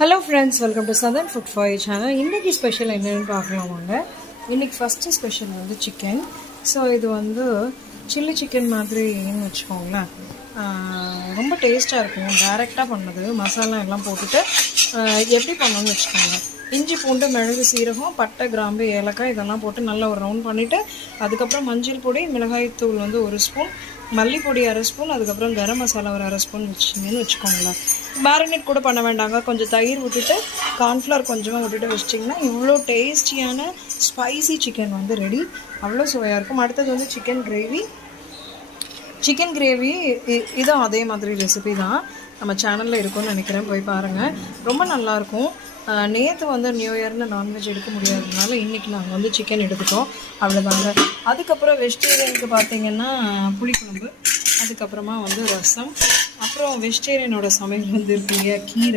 Hello friends, welcome to southern food for you channel. இன்றைக்கி special என்னென்னு பார்க்கலாம் வாங்க. இன்றைக்கி ஃபஸ்ட்டு ஸ்பெஷல் வந்து சிக்கன். ஸோ இது வந்து சில்லி சிக்கன் மாதிரின்னு வச்சுக்கோங்களேன். ரொம்ப டேஸ்ட்டாக இருக்கும். டைரெக்டாக பண்ணது, மசாலா எல்லாம் போட்டுட்டு எப்படி பண்ணணும்னு வச்சுக்கோங்க. இஞ்சி பூண்டு மிளகு சீரகம் பட்டை கிராம்பு ஏலக்காய் இதெல்லாம் போட்டு நல்லா ஒரு ரவுண்ட் பண்ணிவிட்டு, அதுக்கப்புறம் மஞ்சள் பொடி மிளகாய்த்தூள் வந்து 1 ஸ்பூன், மல்லிப்பொடி 1/2 ஸ்பூன், அதுக்கப்புறம் கரம் மசாலா ஒரு 1/2 ஸ்பூன் வச்சிங்கன்னு வச்சுக்கோங்களேன். மேரினேட் கூட பண்ண வேண்டாங்க. கொஞ்சம் தயிர் விட்டுட்டு கார்ன்ஃப்ளவர் கொஞ்சமாக விட்டுட்டு வச்சிட்டிங்கன்னா இவ்வளோ டேஸ்டியான ஸ்பைசி சிக்கன் வந்து ரெடி. அவ்வளோ சுவையாக இருக்கும். அடுத்தது வந்து சிக்கன் கிரேவி. இதுவும் அதே மாதிரி ரெசிபி தான், நம்ம சேனலில் இருக்கும்னு நினைக்கிறேன், போய் பாருங்கள். ரொம்ப நல்லாயிருக்கும். நேற்று வந்து நியூ இயர்னு நான்வெஜ் எடுக்க முடியாததுனால இன்றைக்கி நாங்கள் வந்து சிக்கன் எடுத்துட்டோம், அவ்வளோதாங்க. அதுக்கப்புறம் வெஜிடேரியனுக்கு பார்த்திங்கன்னா புளிக்குழம்பு, அதுக்கப்புறமா வந்து ரசம், அப்புறம் வெஜிடேரியனோட சமையல் வந்து இருக்கீங்க கீரை.